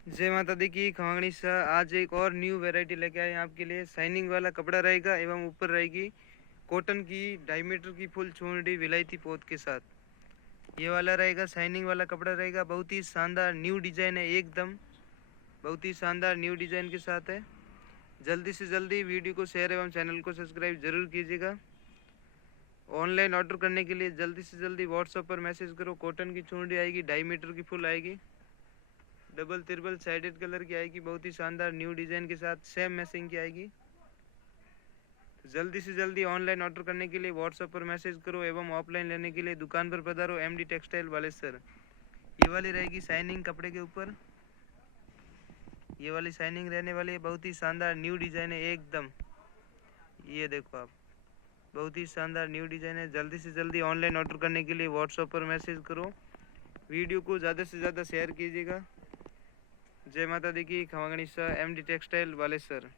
जय माता दी की खवागणी शाह। आज एक और न्यू वैरायटी लेके आए हैं आपके लिए। शाइनिंग वाला कपड़ा रहेगा एवं ऊपर रहेगी कॉटन की 2.5 मीटर की फुल चूड़ी विलायती पोत के साथ। ये वाला रहेगा, शाइनिंग वाला कपड़ा रहेगा। बहुत ही शानदार न्यू डिजाइन है, एकदम बहुत ही शानदार न्यू डिजाइन के साथ है। जल्दी से जल्दी वीडियो को शेयर एवं चैनल को सब्सक्राइब जरूर कीजिएगा। ऑनलाइन ऑर्डर करने के लिए जल्दी से जल्दी व्हाट्सएप पर मैसेज करो। कॉटन की चूड़ी आएगी, 2.5 मीटर की फुल आएगी, डबल ट्रिपल साइडेड कलर की आएगी, बहुत ही शानदार न्यू डिजाइन के साथ सेम मैचिंग की आएगी। तो जल्दी से जल्दी ऑनलाइन ऑर्डर करने के लिए व्हाट्सएप पर मैसेज करो एवं ऑफलाइन लेने के लिए दुकान पर पधारो। MD textile Baleshwar. ये वाली रहेगी शाइनिंग कपड़े के ऊपर, ये वाली शाइनिंग रहने वाली है। बहुत ही शानदार न्यू डिजाइन है एकदम। ये देखो आप, बहुत ही शानदार न्यू डिजाइन है। जल्दी से जल्दी ऑनलाइन ऑर्डर करने के लिए व्हाट्सएप पर मैसेज करो। वीडियो को ज़्यादा से ज़्यादा शेयर कीजिएगा। जय माता दी की खवागणी शाह, एमडी टेक्सटाइल बालेश्वर।